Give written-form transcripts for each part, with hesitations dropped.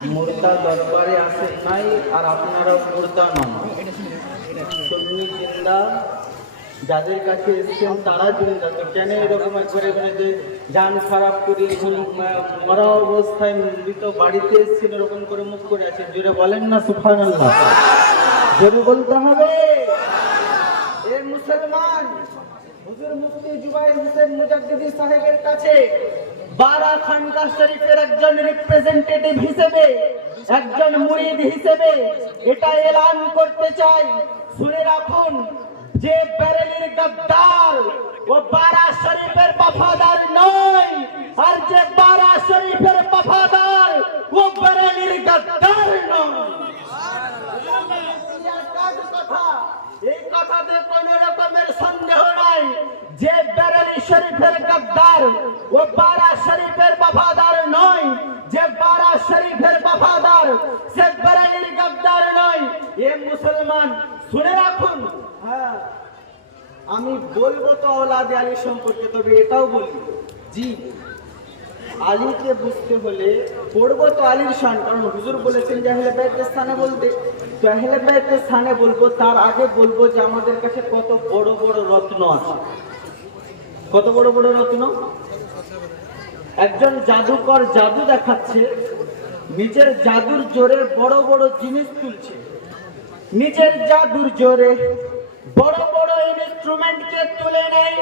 মুর্দা দরবারে আসেন নাই আর আপনারাও মুর্দা নন। সুন্নি জিন্দা, যাদের কাছে এসছেন তারা জিন্দা। তো কেন এরকম করে যে জান খারাপ করে মরা অবস্থায় মৃত বাড়িতে এসছেন এরকম করে মুখ করে আছেন? জোরে বলেন না সুবহানাল্লাহ। জোরে বলতে হবে। এ মুসলমান, হুজুর মুফতি জুবাইর হোসেন মুজাদ্দিদি সাহেবের কাছে বারা খানকা শরীফের একজন রিপ্রেজেন্টেটিভ হিসেবে, একজন মুরিদ হিসেবে এটা এলান করতে চাই, শুনে রাখুন, যে বেরেলির গদ্দার ও বারা শরীফের वफादार নয়, আর যে বারা শরীফের वफादार ও বেরেলির গদ্দার নয়। এই কথাতে কোন রকমের সন্দেহ নাই যে বেরেলি শরীফের গদ্দার ও বারা শরীফের वफादार নয়, যে বারা শরীফের वफादार সে বেরেলির গদ্দার নয়। এ মুসলমান শুনে রাখুন, হ্যাঁ আমি বলবো তো औलाद আলী সম্পর্কে, তবে এটাও বলি জি আলীকে বুঝতে হলে পড়বো তো আলীর শান, কারণ হুজুর বলেছেন যে আহলে বাইতের স্থানে বলতে, তো আহলে বাইতের স্থানে বলবো। তার আগে বলবো যে আমাদের কাছে কত বড় বড় রত্ন আছে। কত বড় বড় রত্ন? একজন জাদুকর জাদু দেখাচ্ছে, নিজের জাদুর জোরে বড় বড় জিনিস তুলছে, নিজের জাদুর জোরে বড় বড় ইনস্ট্রুমেন্টকে তুলে নেয়।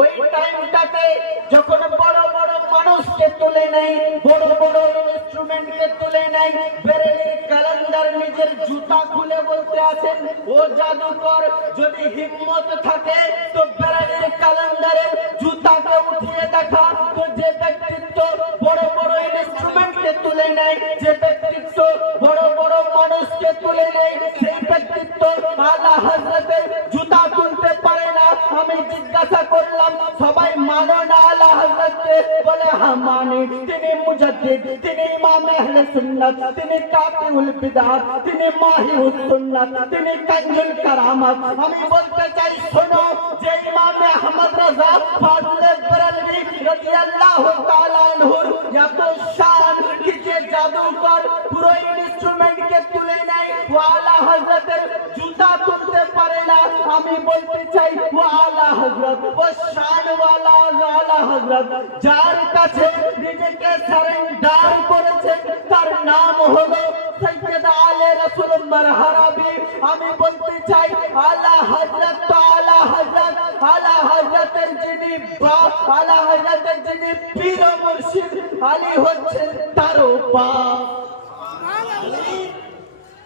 ওই টাইমটাতে যখন বড় বড় মানুষকে তুলে নেয়, বড় বড় ইনস্ট্রুমেন্টকে তুলে নেয়, বেরেলির ক্যালেন্ডার নিজের জুতা খুলে বলতে আছেন, ও জাদুকর যদি হিম্মত থাকে তো বেরেলির ক্যালেন্ডারের জুতাকে উঠিয়ে দেখা। তো যে ব্যক্তিত্ব বড় বড় ইনস্ট্রুমেন্টকে তুলে নেয়, যে ব্যক্তিত্ব বড় বড় মানুষকে তুলে নেয়, সেই ব্যক্তিত্ব আলা হযরতের জুতা তুলতে পারে না। আমি জিজ্ঞাসা করলাম, সবাই মানো না আলা হযরতকে? বলে হ্যাঁ মানি। তিনি মুজাদ্দিদ, তিনি ইমাম আহলে সুন্নাত, তিনি কাফিউল বিদআত, তিনি মাহিউস সুন্নাত, তিনি কানজুল কারামাত। আমি বলতে চাই শোনো, যে ইমাম আহমদ রাজা ফাজলে বেরেলভী রাদিয়াল্লাহু তাআলা আনহুর এত শান কি যে জাদুকর পুরো ইনস্ট্রুমেন্টকে তুলে নেয়, ও আলা হযরতের জুতা তুলতে পারে না। আমি বলতে চাই ও আলা হযরত, ও শানওয়ালা আলা হযরত, যার কাছে নিজেকে সারেন্ডার করেছে তার নাম হলো সৈয়দ আলী রাসূল মারহারাবি। আমি বলতে চাই আলা হযরত তো আলা হযরত, আলা হযরতের যিনি বাপ, আলা হযরতের যিনি পীর ও মুর্শিদ, আলী হচ্ছেন তারও বাপ,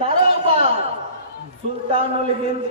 তারও বাপ। সুলতানুল হিন্দ,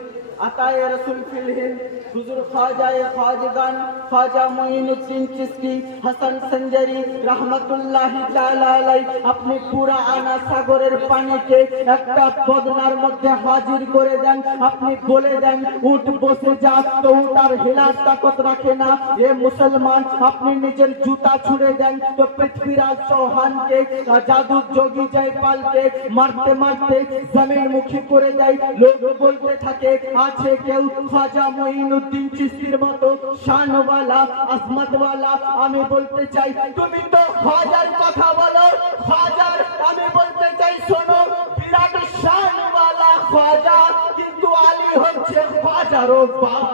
আতায়ে রসুল ফিল হিন্দ, হুজুর খাজায়ে খাজগান খাজা মুঈনুদ্দিন চিশতি হাসান সঞ্জারি রহমাতুল্লাহি তাআলা আলাইহি আপনি পুরা আনা সাগরের পানিকে একটা বদনার মধ্যে হাজির করে দেন, আপনি বলে দেন উট বসে যা, তো উট আর হিলার তাকত রাখে না। এ মুসলমান, আপনি নিজের জুতা ছুঁড়ে দেন তো পৃথ্বীরাজ চৌহানকে, জাদু যোগী জয়পালকে মারতে মারতে জমিন মুখী করে দেয়। লোক বলতে থাকে আছে কেউ খাজা মুঈনুদ্দিন চিশতির মতো শানওয়ালা আজমতওয়ালা। আমি বলতে চাই তুমি তো খাজার কথা বলো, খাজার। আমি বলতে চাই শোনো, বিরাট শানওয়ালা খাজা, কিন্তু আলী হচ্ছে খাজারও বাপ,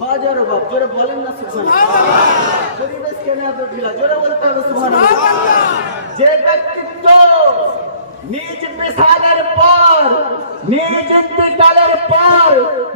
খাজারও বাপ। জোরে বলেন না সুবহানাল্লাহ। পরিবেশ কেন এত ঢিলা? জোরে বলতে হবে সুবহানাল্লাহ। যে ব্যক্তিত্ব নিজ বিসালের পর, নিজ ইন্তিকালের পর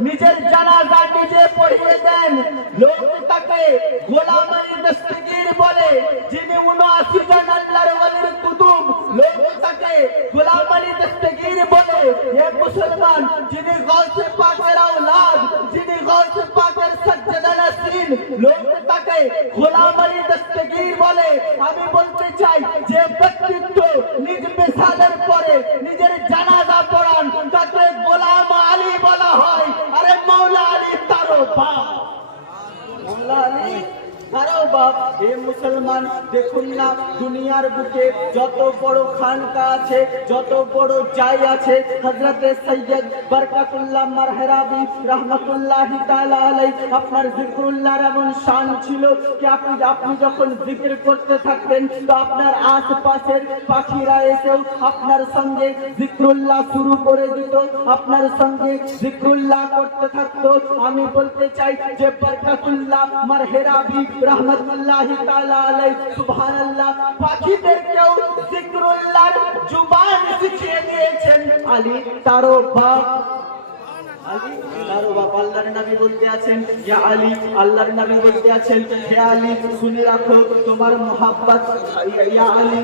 নিজের জানাজা নিজে পড়িয়ে দেন, লোক তাকে গোলাম আলী দস্তগীর বলে, যিনি ৭৯ জন আল্লাহর ওলির কুতুব, লোক তাকে গোলাম আলী দস্তগীর বলে। এ মুসলমান, যিনি গাউসে পাকের আওলাদ, যিনি গাউসে পাকের সাজ্জাদা নাসরিন, লোক তাকে গোলাম আলী দস্তগীর বলে। আমি বলতে চাই, যে ব্যক্তিত্ব নিজ বিসালের পরে নিজের জানাজা পড়ান তাকে গোলাম আলী বলা হয়। আরে মাওলা আলী তারও বাপ, মাওলা আলী তারও বাপ। এ মুসলমান দেখুন না, দুনিয়ার বুকে যত বড় খানকা আছে, যত বড় জায় আছে, হযরতে সৈয়দ বরকতুল্লাহ মারহাবি রাহমাতুল্লাহি তাআলা আলাইহি আপনার জিকরুল্লাহর এমন শান ছিল কি আপনি যখন জিকির করতে থাকতেন তো আপনার আশপাশের পাখিরা এসেও আপনার সঙ্গে জিকরুল্লাহ শুরু করে দিত, আপনার সঙ্গে জিকরুল্লাহ করতে থাকতো। আমি বলতে চাই যে বরকতুল্লাহ মারহাবি রাহমাতুল্লাহি তাআলা আলাইহি সুবহানাল্লাহ পাখিদেরকেও জিকরুল্লাহর জুবান শিখিয়ে দিয়েছেন। আলী তারও বাপ, আলী তারও বাপ আল্লাহর নবী বলতে আছেন, ইয়া আলী, আল্লাহর নবী বলতে আছেন, হে আলী শুনে রাখো তোমার মোহাব্বত, ইয়া আলী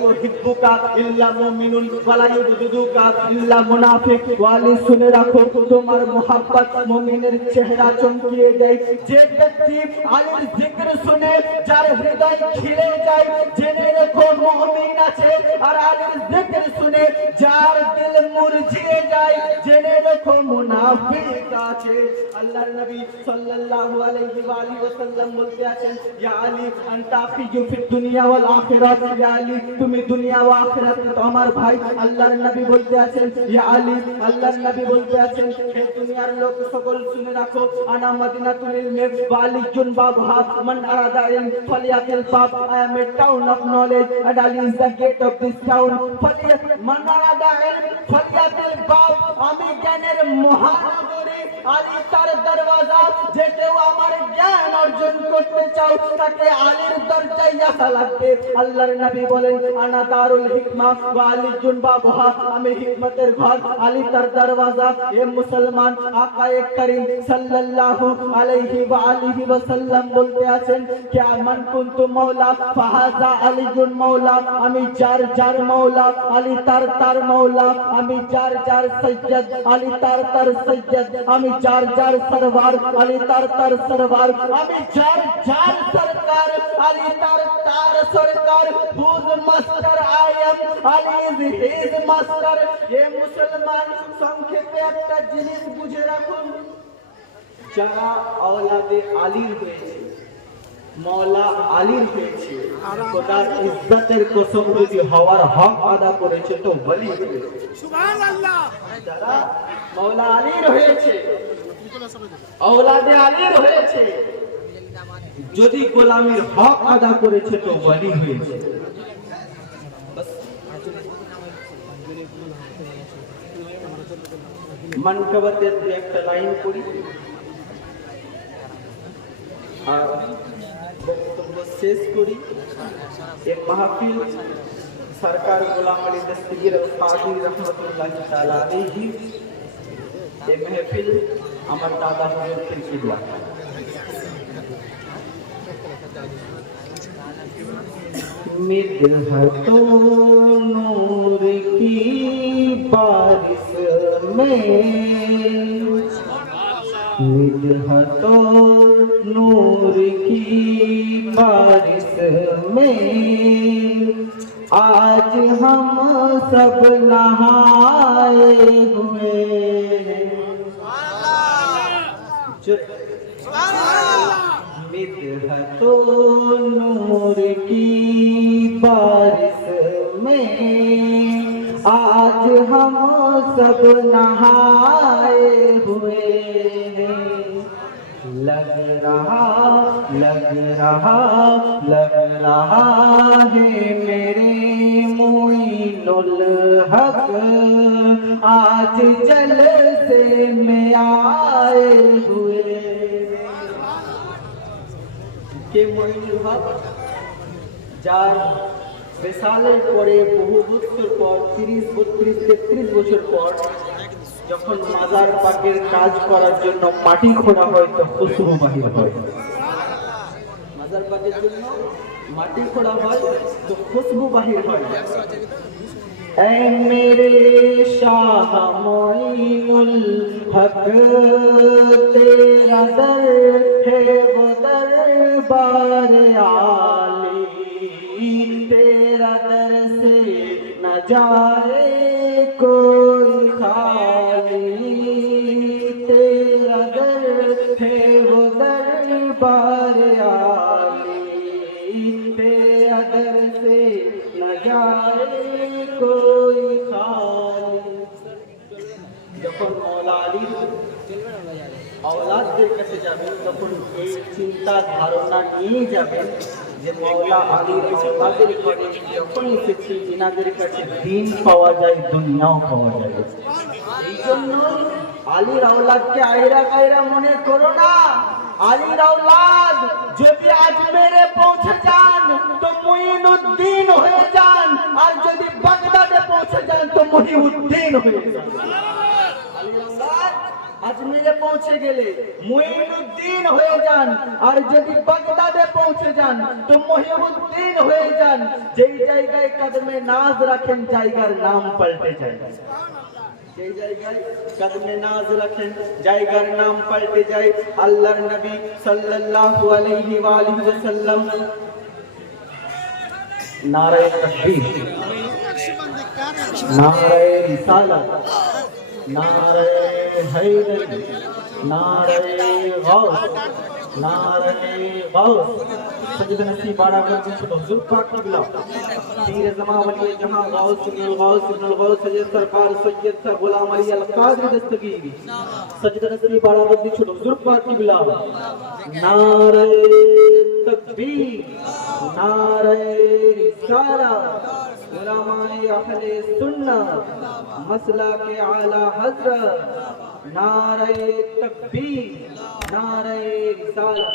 ইউহিব্বুকা ইল্লা মুমিনুন ওয়া লা ইউবগিদুকা ইল্লা মুনাফিক। ওয়ালি শুনে রাখো তোমার মোহাব্বত মুমিনের চেহারা চমকিয়ে দেয়। যে ব্যক্তি আলীর জিকির শুনে যার হৃদয় খিলে যায়, জেনে রেখো মুমিন আছে। আর আলীর জিকির শুনে যার দিল মুরঝিয়ে যায়, জেনে রেখো মুনাফিক আছে। আল্লাহর নবী সাল্লাল্লাহু আলাইহি ওয়া আলিহি ওয়াসাল্লাম বলতে আছেন, ইয়া আলী আনতা আখিয়ু ফিদ দুনিয়া ওয়াল আখিরাত। ইয়া আলী তুমি দুনিয়া ও আখিরাতে তো আমার ভাই। আল্লাহর নবী বলতে আছেন, ইয়া আলী, আল্লাহর নবী বলতে আছেন, হে দুনিয়ার লোক সকল শুনে রাখো, আনা মদিনাতুল ইলমি ওয়া আলিয়ুন বাবহা, মান আরাদা ইলম ফালিয়াতিল বাব। I am a town of knowledge and Ali is the gate of this town. মান আরাদা ইলম ফালিয়াতিল বাব, আমি জ্ঞানের মহানগরী, আলী তার দরওয়াজা। যে কেউ আমার জ্ঞান অর্জন করতে চাও তাকে আলীর দরজায় আসা লাগবে। আল্লাহর নবী বলেন, আনা দারুল হিকমা ওয়া আলিয়ুন বাবহা, আমি হিকমতের ঘর, আলী তার দরওয়াজা। এ মুসলমান, আকায়ে করিম সাল্লাল্লাহু আলাইহি ওয়া আলিহি ওয়াসাল্লাম বলতে আছেন, কে মান কুনতু মাওলা ফাহাজা আলিয়ুন মাওলা, আমি যার যার মাওলা, আলী তার তার মাওলা। আমি যার যার সৈয়দ, আলী তার তার সৈয়দ। আমি যার যার সরওয়ার, আলী তার তার সরওয়ার। আমি যার যার সরকার, আলী তার তার সরকার। Whose master I am, Ali is his master. এ মুসলমান, সংক্ষেপে একটা জিনিস বুঝে রাখুন, যারা আওলাদে আলীর হয়েছে, মওলা আলীর হয়েছে, খোদার ইজ্জতের কসম যদি হওয়ার হক আদা করেছে তো ওলি হয়েছে। সুবহানাল্লাহ। যারা মওলা আলীর হয়েছে, আওলাদে আলীর হয়েছে, যদি গোলামীর হক আদা করেছে তো ওলি হয়েছে। মানকাবাতের একটা লাইন পড়ি আর বক্তব্য শেষ করি। এক মাহফিল সরকার গোলাম আলী দস্তগীর কাদি রহমতুল্লাহি তাআলা আলাইহি, এই মাহফিল আমার দাদা হুজুর কিবলা। मिदहतो नूर की बारिश में, मिदहतो नूर की बारिश में, आज हम सब नहाए हुए हैं। मिदहतो नूर की बारिश में, आज हम सब नहाए हुए हैं। लग रहा लग रहा लग रहा है मेरे मोइनुल हक, आज जलसे में आए हुए। কে মঈনুল হক? যার বেসালের পরে বহু বছর পর, 30, 32, 33 বছর পর যখন মাজার পাকের কাজ করার জন্য মাটি খোঁড়া হয় তো খুশবু বাহির হয়। মাজার পাকের জন্য মাটি খোঁড়া হয় তো খুশবু বাহির হয়। ऐ मेरे शाह मोइनुल हक, तेरा दर है वो दरबार आली, तेरा दर से न जाए कोई खाली, तेरा दर है वो दरबार आली। जाए कोई खाली। যখন মওলা আলীর আওলাদদের কাছে যাবেন তখন এই চিন্তা ধারণা নিয়ে যাবেন যে মওলা আলীর আওলাদের ঘরে যখন এসেছি ইনাদের কাছে দিন পাওয়া যায়, দুনিয়াও পাওয়া যায়। এই জন্য আলীর আওলাদকে আয়রা গায়রা মনে করো না। আলীর আওলাদ যদি আজমেরে পৌঁছে যান তো মুঈনুদ্দিন হয়ে যান, আর যদি বাগদাদে পৌঁছে যান তো মহিউদ্দিন হয়ে যান। আলীর আওলাদ আজমিরে পৌঁছে গেলে মুঈনুদ্দিন হয়ে যান, আর যদি বাগদাদে পৌঁছে যান তো মহিউদ্দিন হয়ে যান। যেই জায়গায় কদমে নাজ রাখেন জায়গার নাম পাল্টে যায়। যেই জায়গায় কদমে নাজ রাখেন জায়গার নাম পাল্টে যায়। আল্লাহর নবী সাল্লাল্লাহু আলাইহি ওয়া আলিহি ওয়াসাল্লাম নারায়ে তাকবীর, নারায়ে রিসালাত, নারায়ে হায়দারি, নারায়ে গাউস, নারায়ে গাউস। सजदा नसीब बाड़ा कर जिसको हुजूर पाक की बिला पीर ज़मा वली जहां गाउस इब्नुल गाउस सैयद सरकार सैयद सा गुलाम अली अल कादरी दस्तगीरी। सजदा नसीब बाड़ा कर जिसको हुजूर पाक की बिला नारे तकबीर, नारे रिसालत, उलमाए अहले सुन्नत, मसला के आला हजरत, नारे तकबीर, नारे रिसालत।